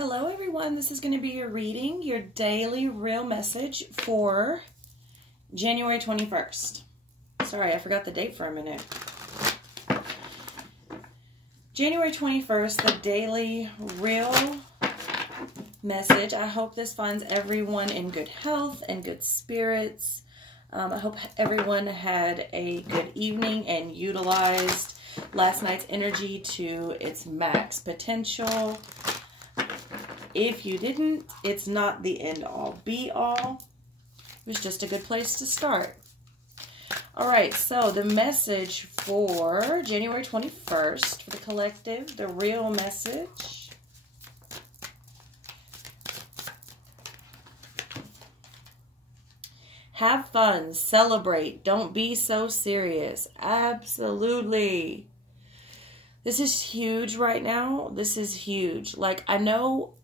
Hello everyone, this is going to be your reading, your daily real message for January 21st. Sorry, I forgot the date for a minute. January 21st, the daily real message. I hope this finds everyone in good health and good spirits. I hope everyone had a good evening and utilized last night's energy to its max potential. If you didn't, it's not the end all be all. It was just a good place to start. All right, so the message for January 21st for the collective, the real message. Have fun, celebrate, don't be so serious. Absolutely. This is huge right now. This is huge. Like, I know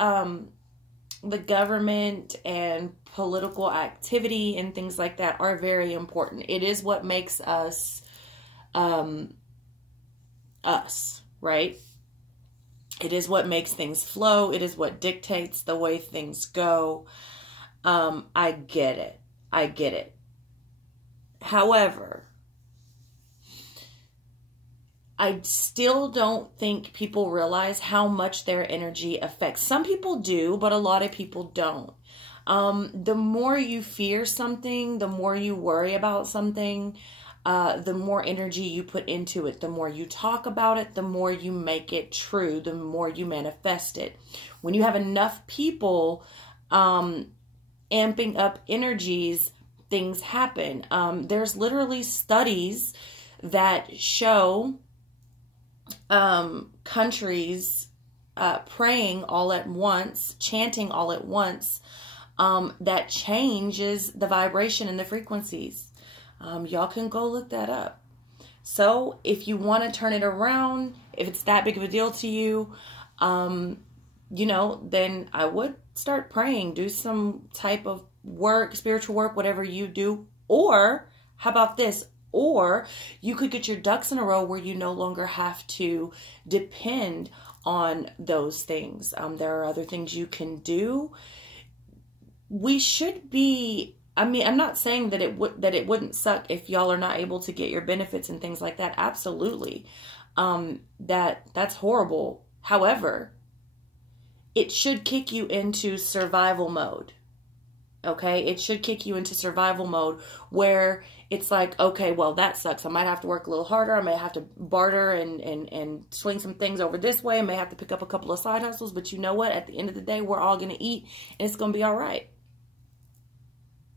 the government and political activity and things like that are very important. It is what makes us, right? It is what makes things flow. It is what dictates the way things go. I get it. I get it. However, I still don't think people realize how much their energy affects. Some people do, but a lot of people don't. The more you fear something, the more you worry about something, the more energy you put into it. The more you talk about it, the more you make it true, the more you manifest it. When you have enough people amping up energies, things happen. There's literally studies that show countries praying all at once, chanting all at once, that changes the vibration and the frequencies. Y'all can go look that up. So if you want to turn it around, if it's that big of a deal to you, you know, then I would start praying, do some type of work, spiritual work, whatever you do. Or how about this? Or you could get your ducks in a row where you no longer have to depend on those things. There are other things you can do. We should be, I mean, I'm not saying that it wouldn't suck if y'all are not able to get your benefits and things like that. Absolutely. That's horrible. However, it should kick you into survival mode. Okay, it should kick you into survival mode where it's like, okay, well, that sucks. I might have to work a little harder. I may have to barter and swing some things over this way. I may have to pick up a couple of side hustles. But you know what? At the end of the day, we're all going to eat and it's going to be all right.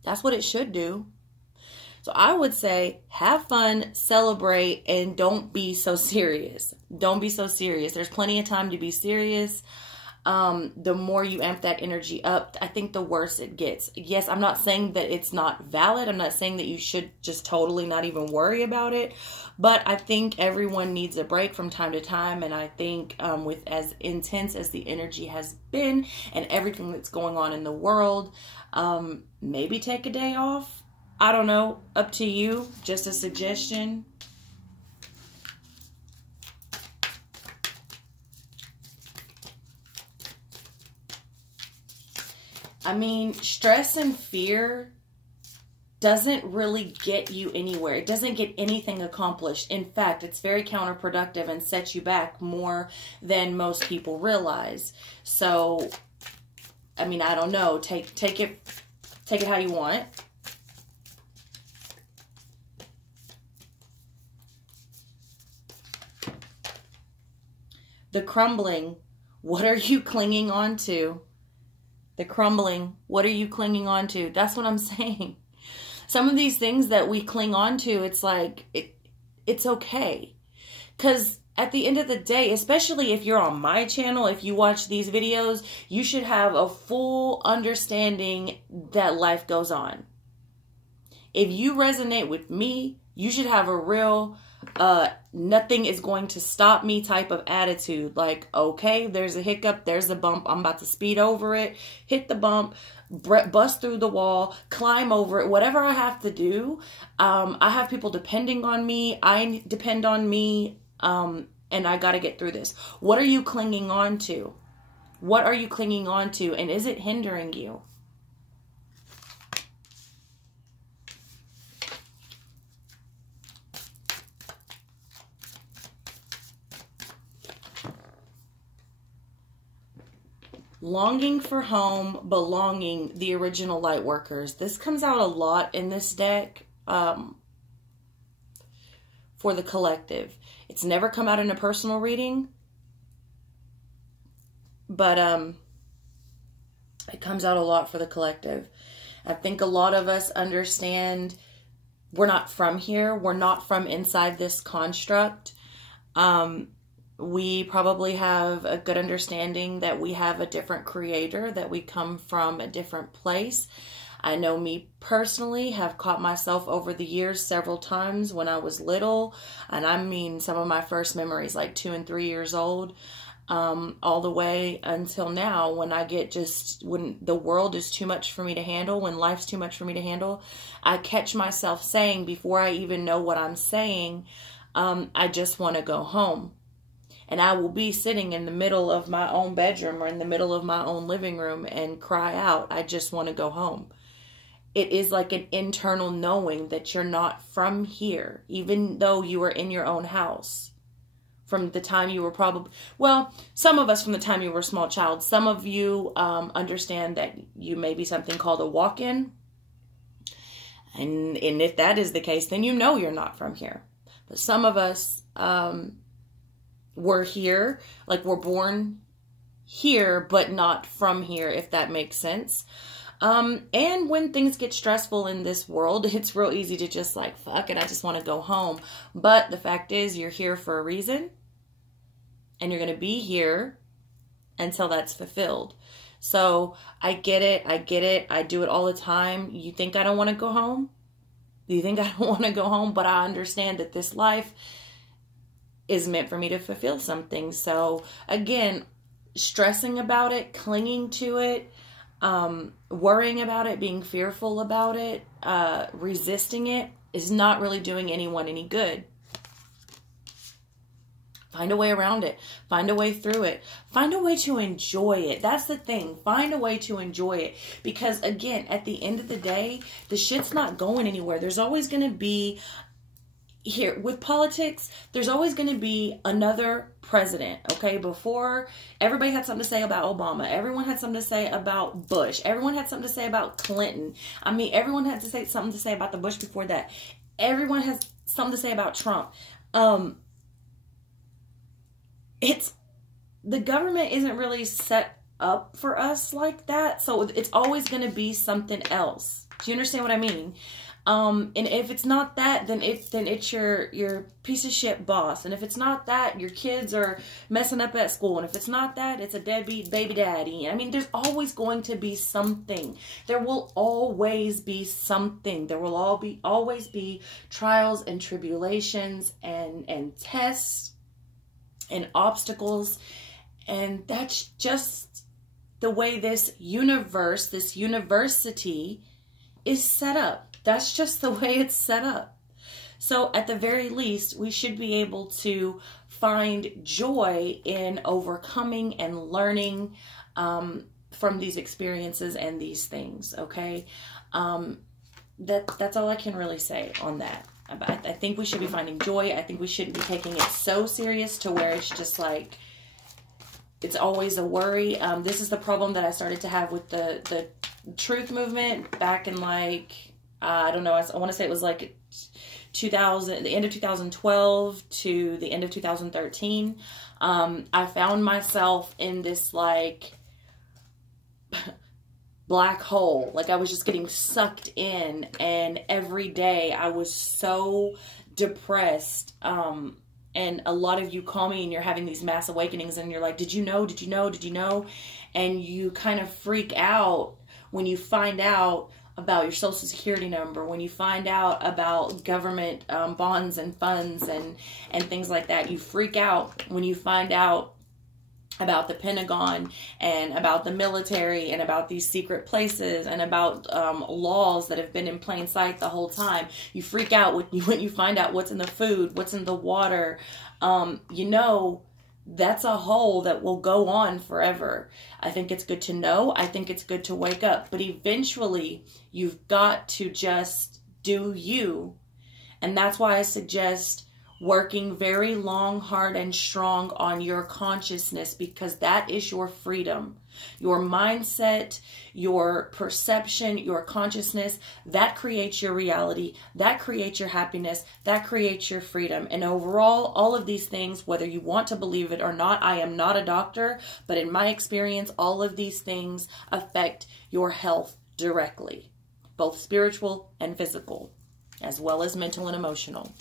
That's what it should do. So I would say have fun, celebrate, and don't be so serious. Don't be so serious. There's plenty of time to be serious. The more you amp that energy up, I think the worse it gets. Yes, I'm not saying that it's not valid. I'm not saying that you should just totally not even worry about it. But I think everyone needs a break from time to time. And I think with as intense as the energy has been and everything that's going on in the world, maybe take a day off. I don't know. Up to you. Just a suggestion. I mean, stress and fear doesn't really get you anywhere. It doesn't get anything accomplished. In fact, it's very counterproductive and sets you back more than most people realize. So, I mean, I don't know. Take it how you want. The crumbling, what are you clinging on to? The crumbling, what are you clinging on to? That's what I'm saying. Some of these things that we cling on to, it's like, it's okay. Because at the end of the day, especially if you're on my channel, if you watch these videos, you should have a full understanding that life goes on. If you resonate with me, you should have a real nothing is going to stop me type of attitude. Like, okay, there's a hiccup, there's a bump, I'm about to speed over it, hit the bump, bust through the wall, climb over it, whatever I have to do. I have people depending on me. I depend on me. and I got to get through this. What are you clinging on to? What are you clinging on to? And is it hindering you? Longing for home, belonging, the original light workers. This comes out a lot in this deck for the collective. It's never come out in a personal reading, but it comes out a lot for the collective. I think a lot of us understand we're not from here. We're not from inside this construct. We probably have a good understanding that we have a different creator, that we come from a different place. I know me personally have caught myself over the years several times when I was little, and I mean some of my first memories like 2 and 3 years old, all the way until now, when I get when the world is too much for me to handle, when life's too much for me to handle, I catch myself saying, before I even know what I'm saying, I just want to go home. And I will be sitting in the middle of my own bedroom or in the middle of my own living room and cry out, I just want to go home. It is like an internal knowing that you're not from here, even though you were in your own house. From the time you were some of us from the time you were a small child. Some of you understand that you may be something called a walk-in. And if that is the case, then you know you're not from here. But some of us... we're here, like we're born here, but not from here, if that makes sense. And when things get stressful in this world, it's real easy to just like, fuck it, I just want to go home. But the fact is, you're here for a reason, and you're going to be here until that's fulfilled. So I get it. I do it all the time. You think I don't want to go home? You think I don't want to go home? But I understand that this life is meant for me to fulfill something. So again, stressing about it, clinging to it, worrying about it, being fearful about it, resisting it is not really doing anyone any good. Find a way around it. Find a way through it. Find a way to enjoy it. That's the thing. Find a way to enjoy it. Because again, at the end of the day, the shit's not going anywhere. There's always going to be here with politics, there's always going to be another president, okay? Before, everybody had something to say about Obama. Everyone had something to say about Bush. Everyone had something to say about Clinton. I mean, everyone had something to say about the Bush before that. Everyone has something to say about Trump. The government isn't really set up for us like that, so it's always going to be something else. Do you understand what I mean? And if it's not that, then it's your piece of shit boss. And if it's not that, your kids are messing up at school. And if it's not that, it's a deadbeat baby daddy. I mean, there's always going to be something. There will always be something. There will always be trials and tribulations and tests and obstacles. And that's just the way this universe, this university is set up. That's just the way it's set up. So at the very least, we should be able to find joy in overcoming and learning from these experiences and these things, okay? That's all I can really say on that. I think we should be finding joy. I think we shouldn't be taking it so serious to where it's just like, it's always a worry. This is the problem that I started to have with the truth movement back in like... I don't know, I want to say it was like the end of 2012 to the end of 2013. I found myself in this like black hole. Like I was just getting sucked in, and every day I was so depressed. And a lot of you call me and you're having these mass awakenings and you're like, did you know? Did you know? Did you know? And you kind of freak out when you find out about your social security number, when you find out about government bonds and funds and things like that. You freak out when you find out about the Pentagon and about the military and about these secret places and about laws that have been in plain sight the whole time. You freak out when you find out what's in the food, what's in the water. You know, that's a hole that will go on forever. I think it's good to know. I think it's good to wake up. But eventually, you've got to just do you. And that's why I suggest working very long, hard, and strong on your consciousness, because that is your freedom. Your mindset, your perception, your consciousness, that creates your reality, that creates your happiness, that creates your freedom. And overall, all of these things, whether you want to believe it or not, I am not a doctor, but in my experience, all of these things affect your health directly, both spiritual and physical, as well as mental and emotional.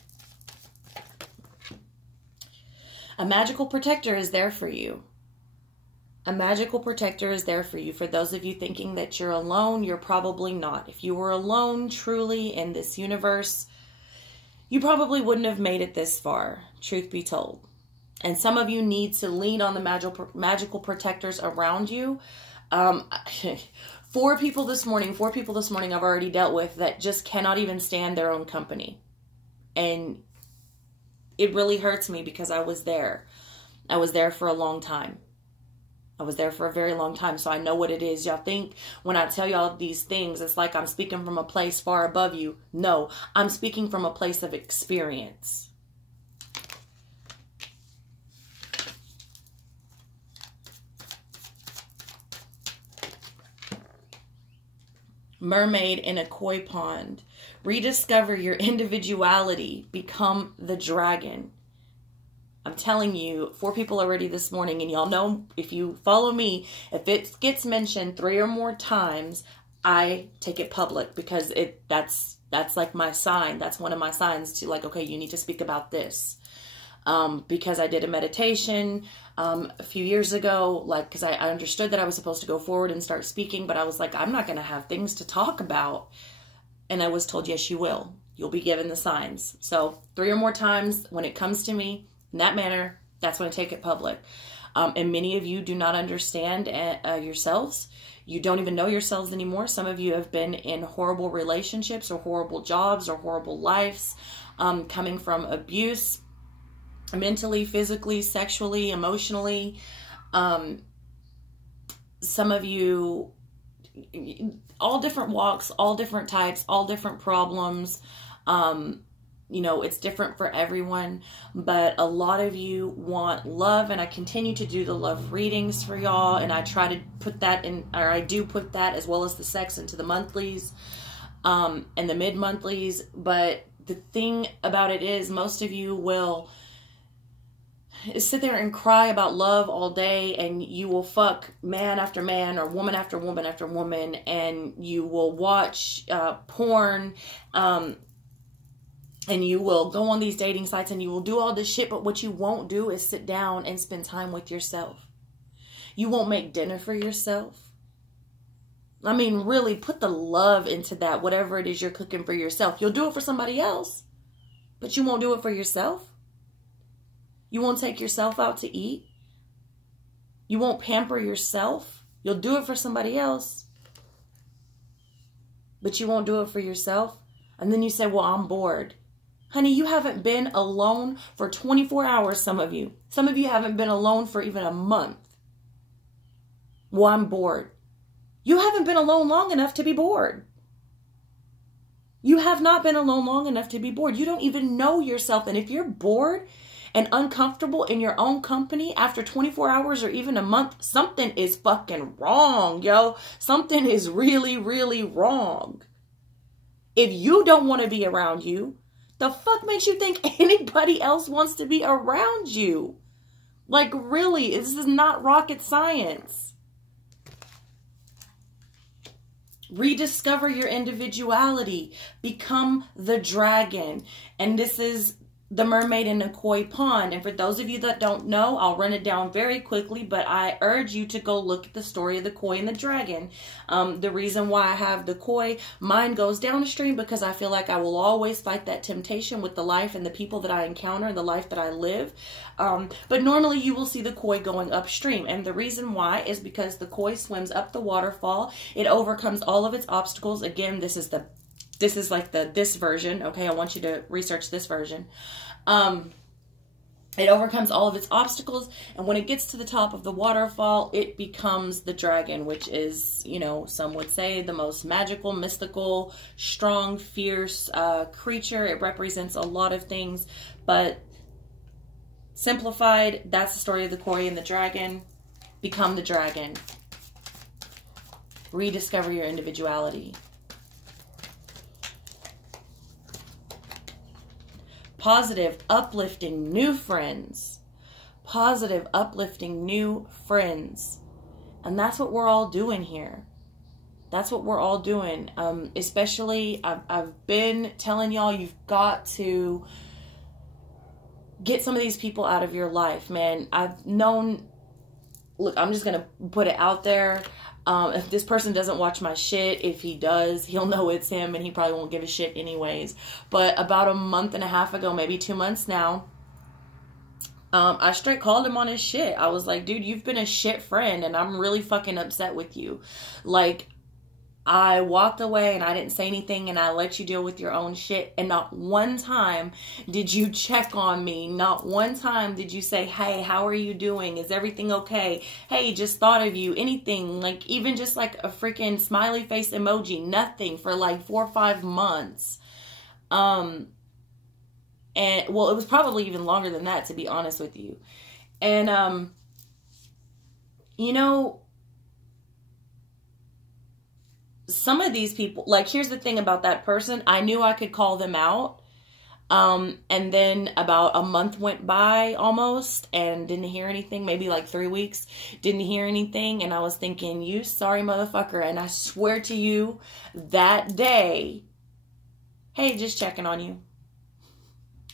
A magical protector is there for you. A magical protector is there for you. For those of you thinking that you're alone, you're probably not. If you were alone truly in this universe, you probably wouldn't have made it this far, truth be told. And some of you need to lean on the magical protectors around you. 4 people this morning I've already dealt with that just cannot even stand their own company. And it really hurts me because I was there. I was there for a long time. I was there for a very long time, so I know what it is. Y'all think when I tell y'all these things, it's like I'm speaking from a place far above you. No, I'm speaking from a place of experience. Mermaid in a koi pond. Rediscover your individuality. Become the dragon. I'm telling you, 4 people already this morning, and y'all know, if you follow me, if it gets mentioned 3 or more times, I take it public, because that's like my sign. That's one of my signs to, like, okay, you need to speak about this. Because I did a meditation a few years ago, like, because I understood that I was supposed to go forward and start speaking, but I was like, I'm not going to have things to talk about. And I was told, yes, you will. You'll be given the signs. So 3 or more times when it comes to me in that manner, that's when I take it public. And many of you do not understand yourselves. You don't even know yourselves anymore. Some of you have been in horrible relationships or horrible jobs or horrible lives, coming from abuse, mentally, physically, sexually, emotionally. Some of you, all different walks, all different types, all different problems. You know, it's different for everyone, but a lot of you want love, and I continue to do the love readings for y'all, and I try to put that in, or I do put that as well as the sex into the monthlies, and the mid-monthlies. But the thing about it is, most of you will sit there and cry about love all day, and you will fuck man after man or woman after woman after woman, and you will watch porn, and you will go on these dating sites, and you will do all this shit, but what you won't do is sit down and spend time with yourself. You won't make dinner for yourself. I mean, really put the love into that, whatever it is you're cooking for yourself. You'll do it for somebody else, but you won't do it for yourself. You won't take yourself out to eat. You won't pamper yourself. You'll do it for somebody else, but you won't do it for yourself. And then you say, well, I'm bored. Honey, you haven't been alone for 24 hours, some of you. Some of you haven't been alone for even a month. Well, I'm bored. You haven't been alone long enough to be bored. You have not been alone long enough to be bored. You don't even know yourself. And if you're bored and uncomfortable in your own company after 24 hours or even a month, something is fucking wrong, yo. Something is really, really wrong. If you don't want to be around you, the fuck makes you think anybody else wants to be around you? Like, really, this is not rocket science. Rediscover your individuality. Become the dragon. And this is the mermaid in a koi pond. And for those of you that don't know, I'll run it down very quickly, but I urge you to go look at the story of the koi and the dragon. The reason why I have the koi, mine goes downstream because I feel like I will always fight that temptation with the life and the people that I encounter and the life that I live. But normally you will see the koi going upstream. And the reason why is because the koi swims up the waterfall. It overcomes all of its obstacles. Again, this is like this version. Okay, I want you to research this version. It overcomes all of its obstacles, and when it gets to the top of the waterfall, it becomes the dragon, which is, you know, some would say the most magical, mystical, strong, fierce creature. It represents a lot of things, but simplified, that's the story of the koi and the dragon. Become the dragon. Rediscover your individuality. Positive, uplifting, new friends. Positive, uplifting, new friends. And that's what we're all doing here. That's what we're all doing. Especially, I've been telling y'all, you've got to get some of these people out of your life, man. I've known, look, I'm just going to put it out there. If this person doesn't watch my shit, if he does, he'll know it's him and he probably won't give a shit anyways. But about a month and a half ago, maybe 2 months now, I straight called him on his shit. I was like, dude, you've been a shit friend and I'm really fucking upset with you. Like, I walked away and I didn't say anything and I let you deal with your own shit. And not one time did you check on me. Not one time did you say, hey, how are you doing? Is everything okay? Hey, just thought of you. Anything. Like, even just like a freaking smiley face emoji. Nothing for like 4 or 5 months. And well, it was probably even longer than that, to be honest with you. And, you know, some of these people, like, here's the thing about that person. I knew I could call them out. And then about a month went by almost and didn't hear anything. Maybe like 3 weeks. Didn't hear anything. And I was thinking, you sorry motherfucker. And I swear to you, that day, hey, just checking on you.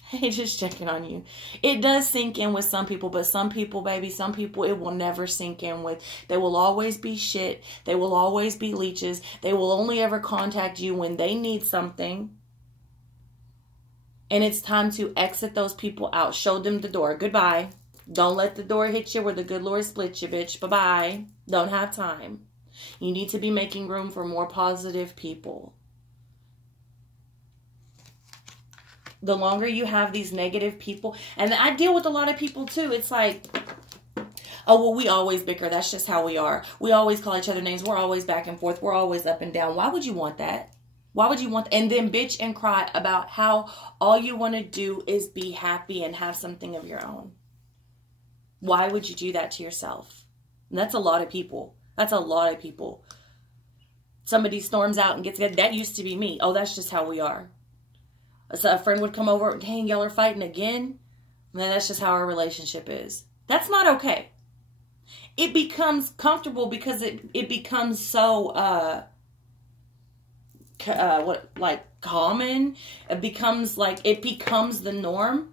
Hey, just checking on you. It does sink in with some people, but some people, baby, some people it will never sink in with. They will always be shit. They will always be leeches. They will only ever contact you when they need something. And it's time to exit those people out. Show them the door. Goodbye. Don't let the door hit you where the good Lord split you, bitch. Bye-bye. Don't have time. You need to be making room for more positive people. The longer you have these negative people, and I deal with a lot of people too. It's like, oh, well, we always bicker. That's just how we are. We always call each other names. We're always back and forth. We're always up and down. Why would you want that? Why would you want that? And then bitch and cry about how all you want to do is be happy and have something of your own. Why would you do that to yourself? And that's a lot of people. That's a lot of people. Somebody storms out and gets good. That used to be me. Oh, that's just how we are. So a friend would come over, dang, y'all are fighting again. And then that's just how our relationship is. That's not okay. It becomes comfortable because it becomes so, common. It becomes the norm.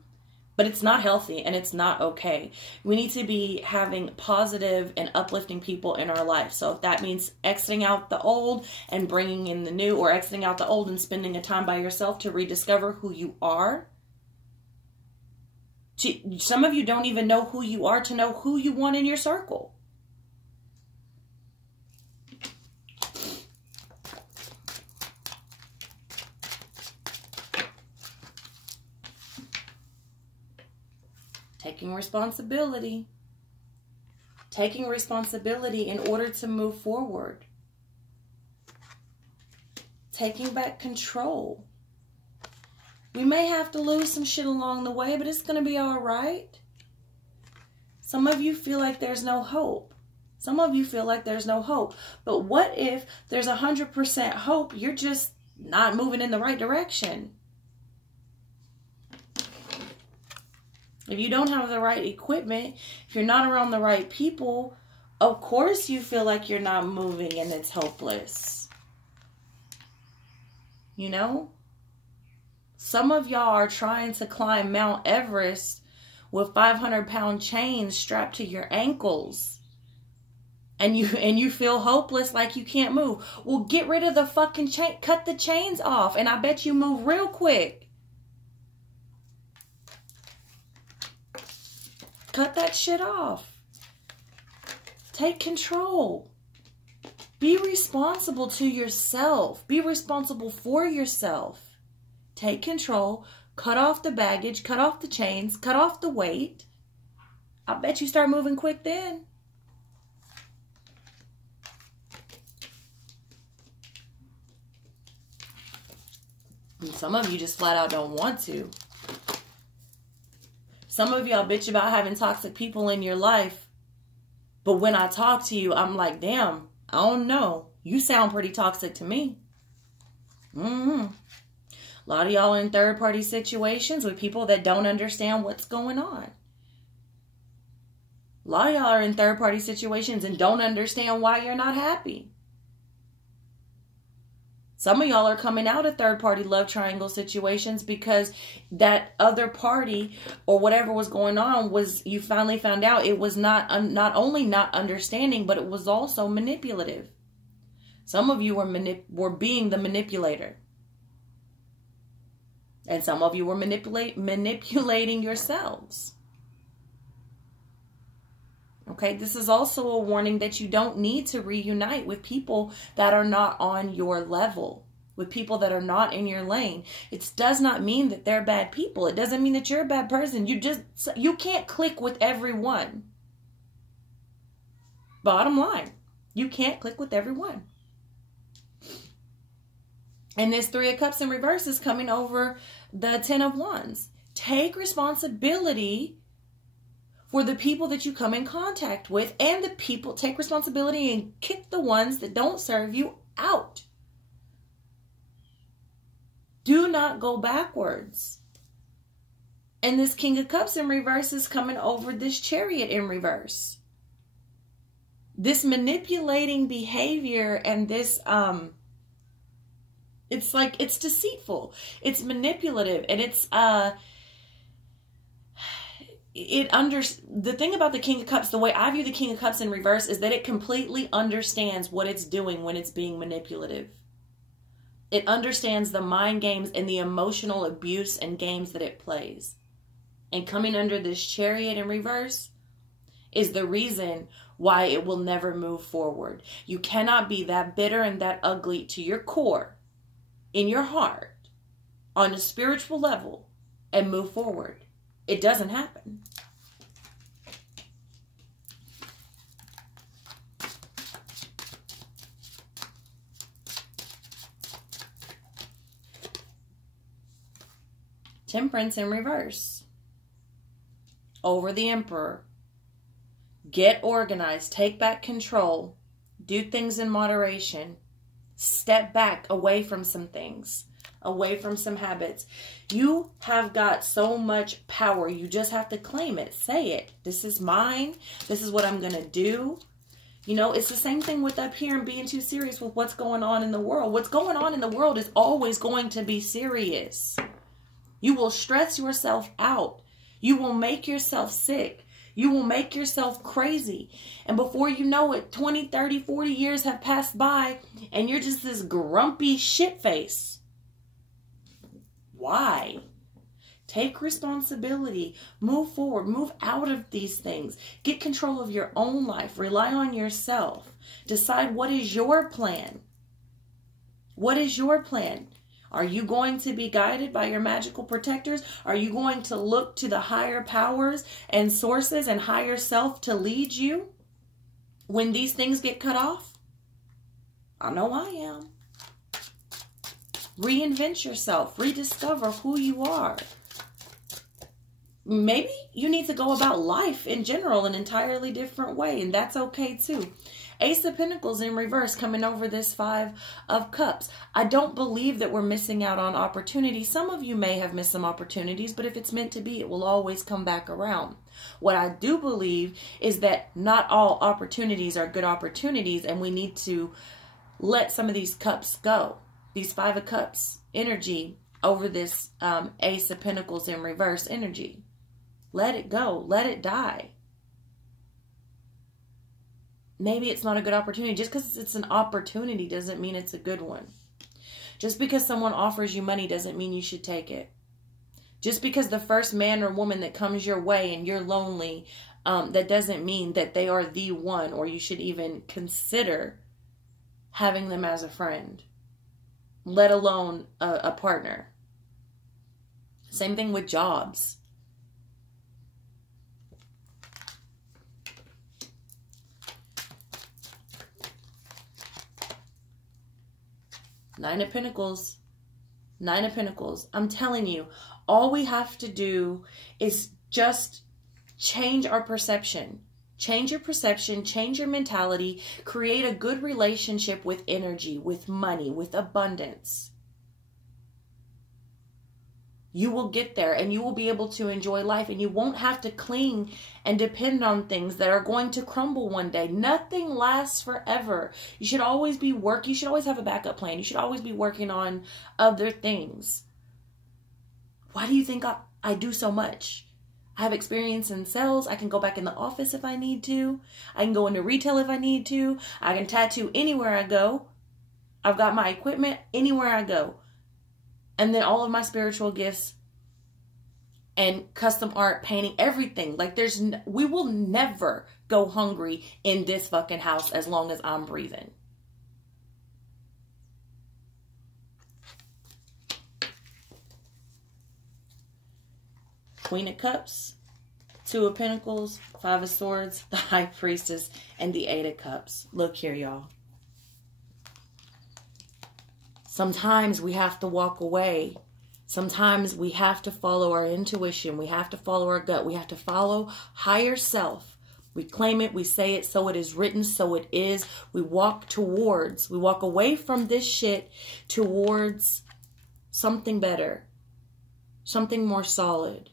But it's not healthy and it's not okay. We need to be having positive and uplifting people in our life. So if that means exiting out the old and bringing in the new, or exiting out the old and spending a time by yourself to rediscover who you are. Some of you don't even know who you are to know who you want in your circle. Taking responsibility. Taking responsibility in order to move forward. Taking back control. We may have to lose some shit along the way, but it's going to be all right. Some of you feel like there's no hope. Some of you feel like there's no hope. But what if there's 100% hope? You're just not moving in the right direction. If you don't have the right equipment, if you're not around the right people, of course you feel like you're not moving and it's hopeless. You know? Some of y'all are trying to climb Mount Everest with 500-pound chains strapped to your ankles. And you feel hopeless, like you can't move. Well, get rid of the fucking chain. Cut the chains off. And I bet you move real quick. Cut that shit off. Take control. Be responsible to yourself. Be responsible for yourself. Take control. Cut off the baggage. Cut off the chains. Cut off the weight. I bet you start moving quick then. And some of you just flat out don't want to. Some of y'all bitch about having toxic people in your life. But when I talk to you, I'm like, damn, I don't know. You sound pretty toxic to me. A lot of y'all are in third-party situations with people that don't understand what's going on. A lot of y'all are in third-party situations and don't understand why you're not happy. Some of y'all are coming out of third-party love triangle situations because that other party or whatever was going on was, you finally found out it was not only not understanding, but it was also manipulative. Some of you were being the manipulator. And some of you were manipulating yourselves. Okay, this is also a warning that you don't need to reunite with people that are not on your level, with people that are not in your lane. It does not mean that they're bad people. It doesn't mean that you're a bad person. You can't click with everyone. Bottom line, you can't click with everyone. And this 3 of Cups in reverse is coming over the 10 of Wands. Take responsibility for the people that you come in contact with, and the people, take responsibility and kick the ones that don't serve you out. Do not go backwards. And this King of Cups in reverse is coming over this Chariot in reverse. This manipulating behavior and this, it's like, it's deceitful. It's manipulative, and it's, the thing about the King of Cups, the way I view the King of Cups in reverse is that it completely understands what it's doing when it's being manipulative. It understands the mind games and the emotional abuse and games that it plays. And coming under this Chariot in reverse is the reason why it will never move forward. You cannot be that bitter and that ugly to your core, in your heart, on a spiritual level, and move forward. It doesn't happen. Temperance in reverse. Over the Emperor. Get organized. Take back control. Do things in moderation. Step back away from some things. Away from some habits. You have got so much power. You just have to claim it. Say it. This is mine. This is what I'm going to do. You know, it's the same thing with up here and being too serious with what's going on in the world. What's going on in the world is always going to be serious. You will stress yourself out. You will make yourself sick. You will make yourself crazy. And before you know it, 20, 30, 40 years have passed by and you're just this grumpy shit face. Why? Take responsibility. Move forward. Move out of these things. Get control of your own life. Rely on yourself. Decide what is your plan. What is your plan? Are you going to be guided by your magical protectors? Are you going to look to the higher powers and sources and higher self to lead you when these things get cut off? I know I am. Reinvent yourself. Rediscover who you are. Maybe you need to go about life in general an entirely different way, and that's okay too. Ace of Pentacles in reverse coming over this 5 of Cups. I don't believe that we're missing out on opportunities. Some of you may have missed some opportunities, but if it's meant to be, it will always come back around. What I do believe is that not all opportunities are good opportunities, and we need to let some of these cups go. These 5 of Cups energy over this Ace of Pentacles in reverse energy. Let it go. Let it die. Maybe it's not a good opportunity. Just because it's an opportunity doesn't mean it's a good one. Just because someone offers you money doesn't mean you should take it. Just because the first man or woman that comes your way and you're lonely, that doesn't mean that they are the one, or you should even consider having them as a friend, let alone a partner. Same thing with jobs. Nine of Pentacles. Nine of Pentacles. I'm telling you, all we have to do is just change our perception. Change your perception, change your mentality, create a good relationship with energy, with money, with abundance. You will get there and you will be able to enjoy life, and you won't have to cling and depend on things that are going to crumble one day. Nothing lasts forever. You should always be working. You should always have a backup plan. You should always be working on other things. Why do you think I do so much? I have experience in sales. I can go back in the office if I need to. I can go into retail if I need to. I can tattoo anywhere I go. I've got my equipment anywhere I go. And then all of my spiritual gifts and custom art, painting, everything. Like we will never go hungry in this fucking house as long as I'm breathing. Queen of Cups, Two of Pentacles, Five of Swords, the High Priestess, and the Eight of Cups. Look here, y'all. Sometimes we have to walk away. Sometimes we have to follow our intuition. We have to follow our gut. We have to follow higher self. We claim it. We say it. So it is written. So it is. We walk away from this shit towards something better. Something more solid.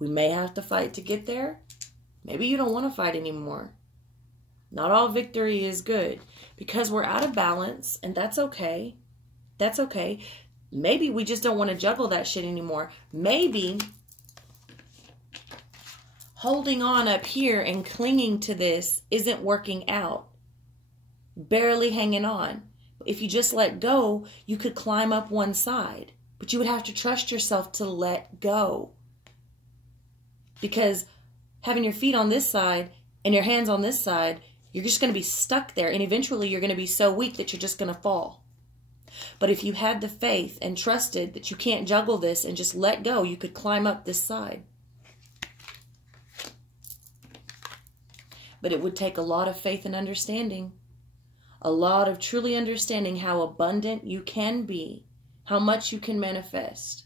We may have to fight to get there. Maybe you don't want to fight anymore. Not all victory is good, because we're out of balance, and that's okay. That's okay. Maybe we just don't want to juggle that shit anymore. Maybe holding on up here and clinging to this isn't working out. Barely hanging on. If you just let go, you could climb up one side, but you would have to trust yourself to let go. Because having your feet on this side and your hands on this side, you're just going to be stuck there. And eventually you're going to be so weak that you're just going to fall. But if you had the faith and trusted that you can't juggle this and just let go, you could climb up this side. But it would take a lot of faith and understanding. A lot of truly understanding how abundant you can be. How much you can manifest.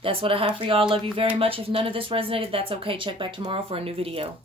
That's what I have for y'all. Love you very much. If none of this resonated, that's okay. Check back tomorrow for a new video.